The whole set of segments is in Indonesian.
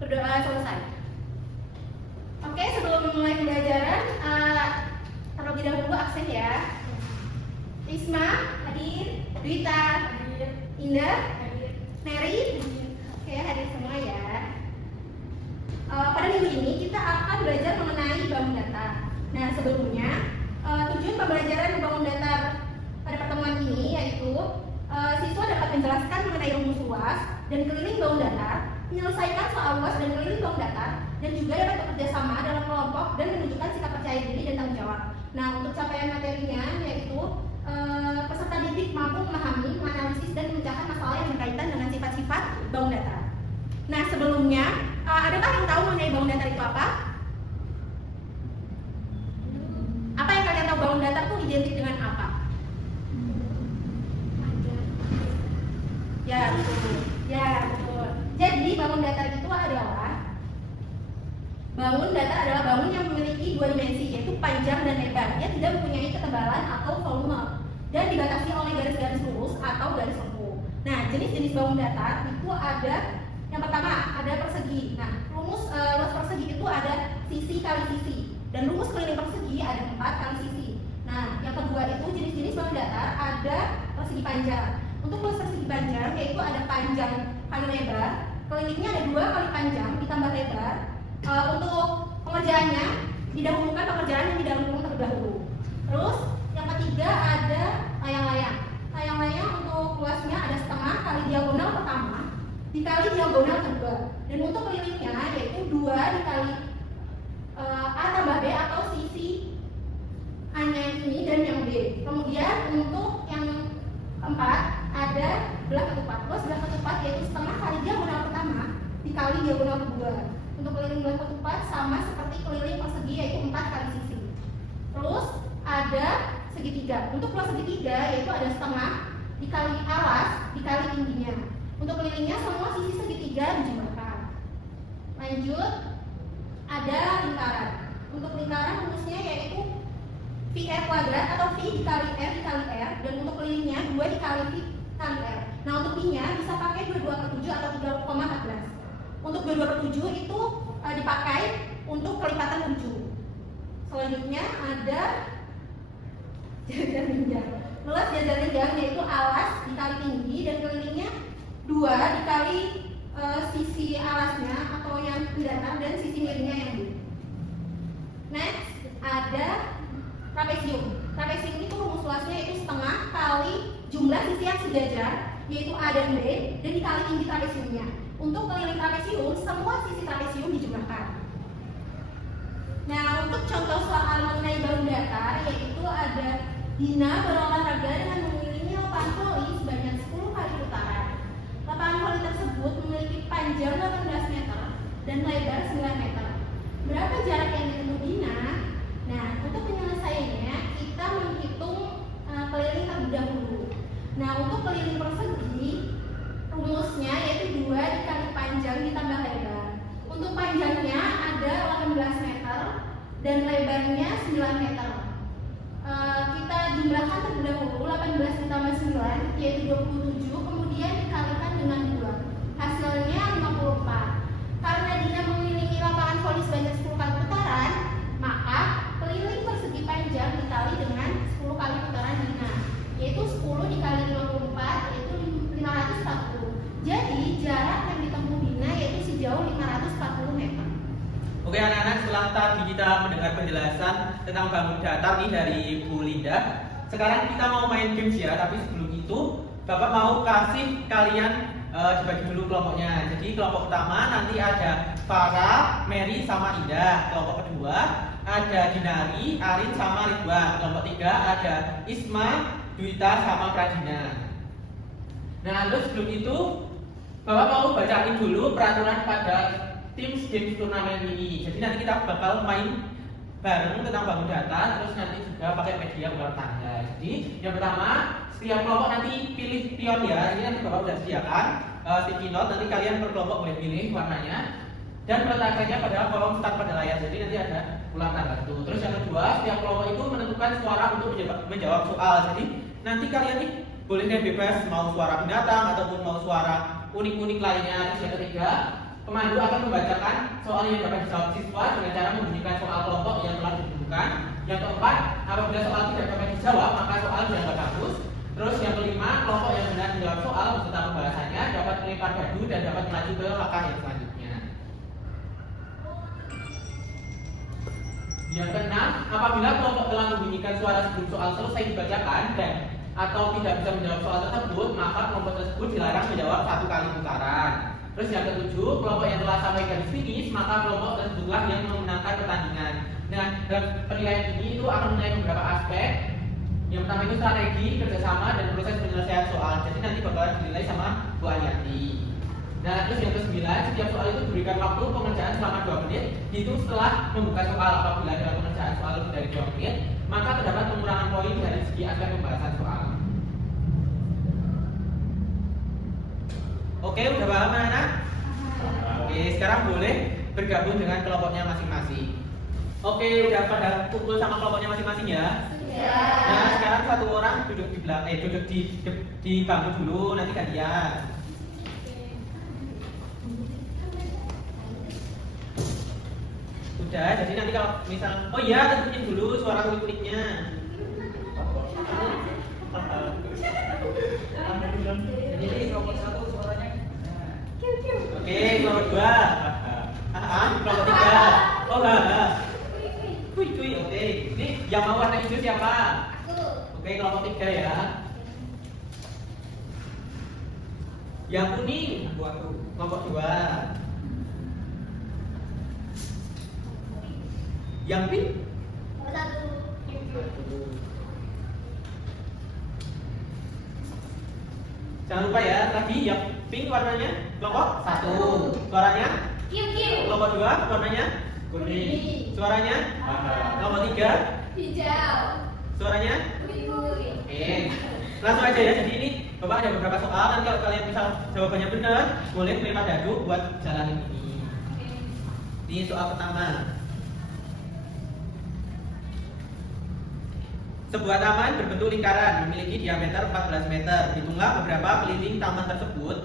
Berdoa selesai. Oke, sebelum memulai pembelajaran, terlebih dahulu absen ya. Risma, hadir. Dwita, hadir. Indah, hadir. Mary, hadir. Oke, hadir semua ya. Pada minggu ini kita akan belajar mengenai bangun datar. Nah, sebelumnya tujuan pembelajaran membangun datar pada pertemuan ini yaitu siswa dapat menjelaskan mengenai rumus luas dan keliling bangun datar, menyelesaikan soal luas dan keliling bangun datar, dan juga dapat bekerja sama dalam kelompok dan menunjukkan sikap percaya diri dan tanggung jawab. Nah, untuk capaian materinya yaitu peserta didik mampu memahami, menganalisis, dan memecahkan masalah yang berkaitan dengan sifat-sifat bangun datar. Nah, sebelumnya, adakah yang tahu mengenai bangun datar itu apa? Apa yang kalian tahu bangun datar itu identik dengan apa? Ya, betul. Ya, betul. Jadi, bangun datar itu adalah bangun yang memiliki dua dimensi, yaitu panjang dan lebar. Dia tidak mempunyai ketebalan atau volume dan dibatasi oleh garis-garis lurus atau garis lengkung. Nah, jenis-jenis bangun datar itu ada. Yang pertama ada persegi. Nah, rumus luas persegi itu ada sisi kali sisi, dan rumus keliling persegi ada 4 kali sisi. Nah, yang kedua itu jenis-jenis bangun datar ada persegi panjang. Untuk luas persegi panjang yaitu ada panjang kali lebar, kelilingnya ada 2 kali panjang ditambah lebar. Untuk pengerjaannya didahulukan pengerjaan yang didahulukan terlebih dahulu. Terus yang ketiga ada layang-layang. Layang-layang untuk luasnya ada setengah kali diagonal pertama dikali diagonal kedua, dan untuk kelilingnya yaitu 2 dikali A tambah B atau sisi A-nya yang ini dan yang B. Kemudian untuk yang keempat ada belah ketupat. Luas belah ketupat yaitu setengah kali diagonal pertama dikali diagonal kedua. Untuk keliling belah ketupat sama seperti keliling persegi yaitu 4 kali sisi. Terus ada segitiga. Untuk luas segitiga yaitu ada setengah dikali alas dikali tingginya. Untuk kelilingnya semua sisi segitiga dijumlahkan. Lanjut, ada lingkaran. Untuk lingkaran rumusnya yaitu VR kuadrat atau V dikali R dikali R, dan untuk kelilingnya 2 dikali V kali R. Nah, untuk V-nya bisa pakai 22/7 atau 3,14. Untuk 22/7 itu dipakai untuk kelipatan 7. Selanjutnya ada jajar linjang. Luas jajar linjang yaitu alas dikali tinggi, dan kelilingnya 2 dikali sisi alasnya atau yang datar dan sisi miringnya yang B. Next ada trapesium. Trapesium itu rumus luasnya yaitu setengah kali jumlah sisi yang sejajar yaitu A dan B, dan dikali tinggi trapesiumnya. Untuk keliling trapesium semua sisi trapesium dijumlahkan. Nah, untuk contoh soal mengenai bangun datar yaitu ada Dina berolahraga dengan mengelilingi lapangan voli sebanyak 10 kali putaran. Lapangan voli tersebut memiliki panjang 18 meter dan lebar 9 meter. Berapa jarak yang ditempuh Dina? Nah, untuk penyelesaiannya kita menghitung keliling terlebih dahulu. Nah, untuk keliling persegi rumusnya yaitu 2 dikali panjang ditambah lebar. Untuk panjangnya ada 18 meter dan lebarnya 9 meter. Kita jumlahkan terlebih dahulu. 18 ditambah 9 yaitu 27, kemudian dikalikan dengan 2, hasilnya 54. Karena Dina mengelilingi lapangan voli sebanyak 10 kali putaran, maka keliling persegi panjang dikali dengan 10 kali putaran Dina, yaitu 10 dikali 54 yaitu 540. Jadi jarak yang ditempuh Dina yaitu sejauh 540 meter. Oke anak-anak, setelah tadi kita mendengar penjelasan tentang bangun datar nih dari Bu Linda, sekarang kita mau main games ya. Tapi sebelum itu Bapak mau kasih kalian dibagi dulu kelompoknya. Jadi kelompok pertama nanti ada Farah, Mary sama Indah. Kelompok kedua ada Dinari, Arin sama Ridwan. Kelompok tiga ada Isma, Dwita sama Pradina. Nah, lalu sebelum itu Bapak mau bacain dulu peraturan pada tim games turnamen ini. Jadi nanti kita bakal main bareng tentang bangun datar, terus nanti juga pakai media ular tangga. Jadi yang pertama, setiap kelompok nanti pilih pion ya. Ini nanti Bapak sudah sediakan sticky note. Nanti kalian per kelompok boleh pilih warnanya dan peletakannya pada kolom start pada layar. Jadi nanti ada ular tangga itu. Terus yang kedua, setiap kelompok itu menentukan suara untuk menjawab soal. Jadi nanti kalian nih boleh bebas mau suara binatang ataupun mau suara unik-unik lainnya. Terus yang ketiga, Pemandu akan membacakan soal yang dapat dijawab siswa dengan cara membunyikan soal kelompok yang telah ditentukan. Yang keempat, apabila soal tidak dapat dijawab, maka soal dianggap hapus. Terus yang kelima, kelompok yang benar menjawab soal beserta pembahasannya dapat melempar dadu dan dapat melaju ke langkah yang selanjutnya. Yang keenam, apabila kelompok telah membunyikan suara sebelum soal selesai dibacakan dan atau tidak bisa menjawab soal tersebut, maka kelompok tersebut dilarang menjawab 1 kali putaran. Terus yang ketujuh, kelompok yang telah sampai garis finish, maka kelompok tersebutlah yang memenangkan pertandingan. Nah, dalam penilaian ini itu akan menilai beberapa aspek. Yang pertama itu strategi, kerjasama, dan proses penyelesaian soal. Jadi nanti bakalan dinilai sama Bu Ayati. Nah, terus yang ke-9, setiap soal itu diberikan waktu pengerjaan selama 2 menit. Itu setelah membuka soal. Apabila dalam pengerjaan soal lebih dari 2 menit, maka terdapat pengurangan poin dari segi aspek pembahasan soal. Oke, udah paham anak? Oke, sekarang boleh bergabung dengan kelompoknya masing-masing. Oke, udah pada kumpul sama kelompoknya masing-masing ya? Ya. Nah, sekarang satu orang duduk di belakang, duduk di bangku dulu, nanti gantian. Udah, jadi nanti kalau misal, oh iya, tentuin dulu suara kulit-kulitnya. Jadi kelompok 1 suaranya. Oke, kelompok 2. Kelompok 3. Oh, Kuy, oke. Ini yang mau warna hijau siapa? Oke, kelompok 3 ya. Yang kuning, kelompok 2. Yang pink? Jangan lupa ya, tadi yang pink warnanya kelompok 1. Suaranya? Kelompok 2 warnanya? Kuning. Suaranya? Kelompok 3? Hijau. Suaranya? Oke. Langsung aja ya. Jadi ini Bapak ada beberapa soal. Nanti kalau kalian misal jawabannya benar, boleh melempar dadu buat jalanin ini. Ini soal pertama. Sebuah taman berbentuk lingkaran memiliki diameter 14 meter. Hitunglah beberapa keliling taman tersebut.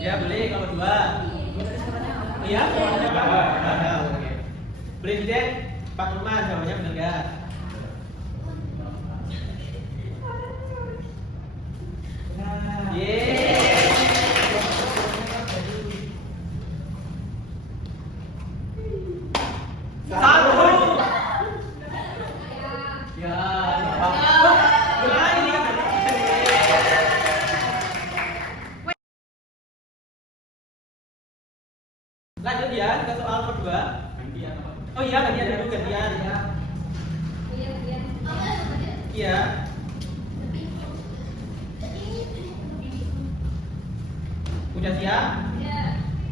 Ya boleh kalau 2. Iya, oke. Boleh dicek Pak Nurman jawabannya benar nggak? Lanjut ya ke soal nomor 2. Oh iya, gantian dulu, gantian. Iya. Udah siap?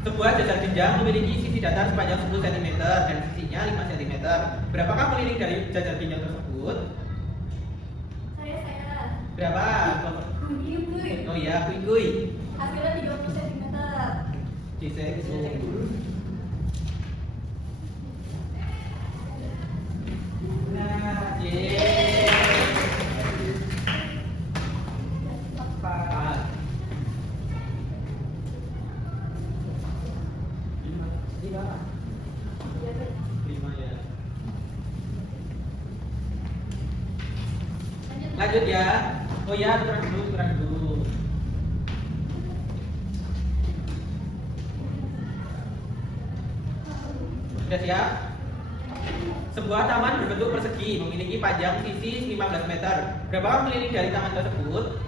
Sebuah jajar jenjang memiliki sisi datar sepanjang 10 cm dan sisinya 5 cm. Berapakah keliling dari jajar jenjang tersebut? Berapa? Oh iya, kuy. Hasilnya 30 cm. Dicek dulu. Lanjut ya. Oh ya, tukeran dulu. Sudah siap? Sebuah taman berbentuk persegi memiliki panjang sisi 15 meter. Berapa keliling dari taman tersebut?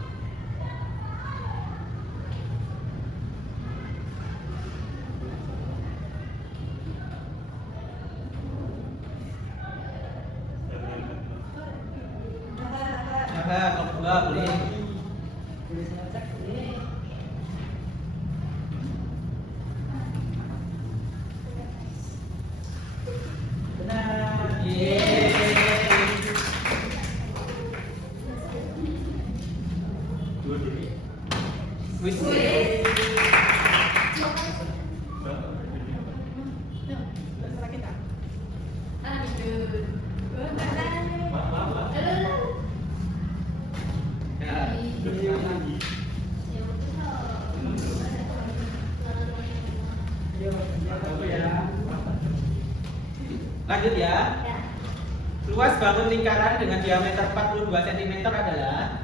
Kalau 2 boleh. Lanjut ya. Ya. Luas bangun lingkaran dengan diameter 42 cm adalah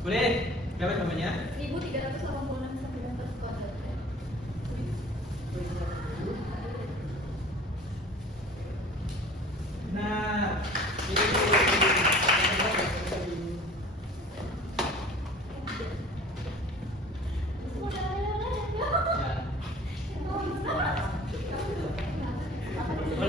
boleh dapat jawabannya? 1386 cm kuadrat. Nah, itu ya. Oh, 8.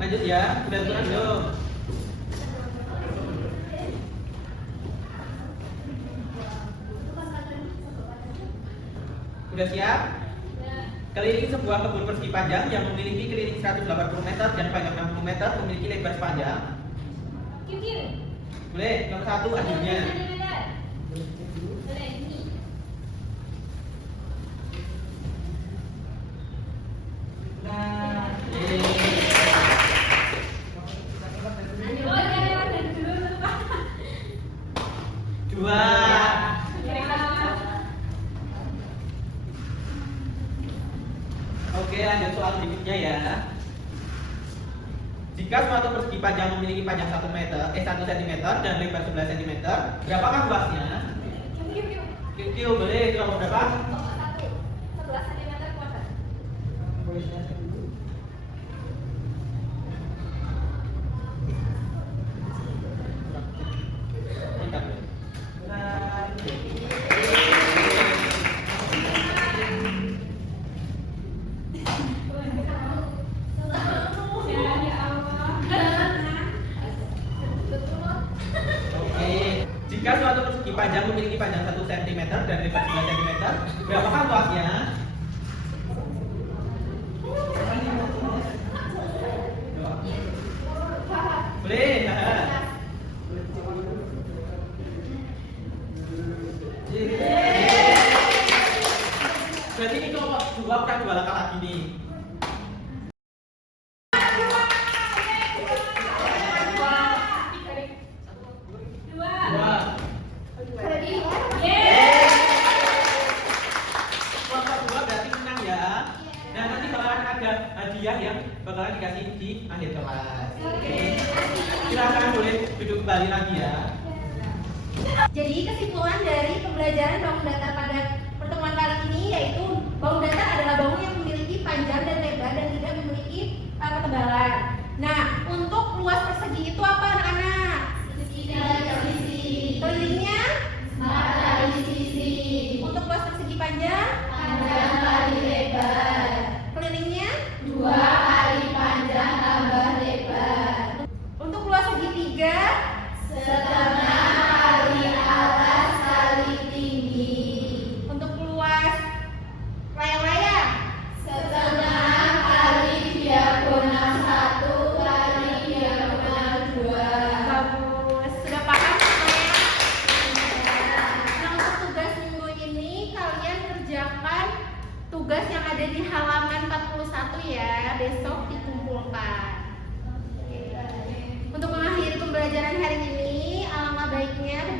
Lanjut ya, udah turun dong. Udah siap? Keliling sebuah kebun persegi panjang yang memiliki keliling 180 meter dan panjang 60 meter memiliki lebar sepanjang. Boleh, nomor 1 akhirnya. Nah, dua. Oke, lanjut soal berikutnya ya. Jika suatu persegi panjang memiliki panjang 1 cm dan lebar 11 cm, berapakah luasnya? Q boleh, kalau berapa? 11 cm kuadrat. Jika suatu persegi panjang memiliki panjang 1 cm dan lebar 11 cm, berapakah luasnya? Boleh. Berarti ini kelompok 2 bukan 2 langkah lagi nih. Hadiah yang bakalan dikasih di akhir kelas. Oke. Silakan boleh duduk kembali lagi ya. Jadi kesimpulan dari pembelajaran bangun datar pada pertemuan kali ini yaitu bangun datar adalah bangun yang memiliki panjang dan lebar dan tidak memiliki ketebalan. Nah, untuk luas persegi itu apa anak-anak? Kelilingnya? Untuk luas persegi panjang? Kelilingnya? 2 kali panjang tambah lebar. Untuk luas segitiga? Setengah kali atas kali tinggi. Untuk luas layang-layang? Setengah kali diagonal 1 kali diagonal 2. Bagus. Sudah paham semuanya? Nah, untuk tugas minggu ini kalian kerjakan tugas yang ada di halaman 41 ya. Besok dikumpulkan. Untuk mengakhiri pembelajaran hari ini, alangkah baiknya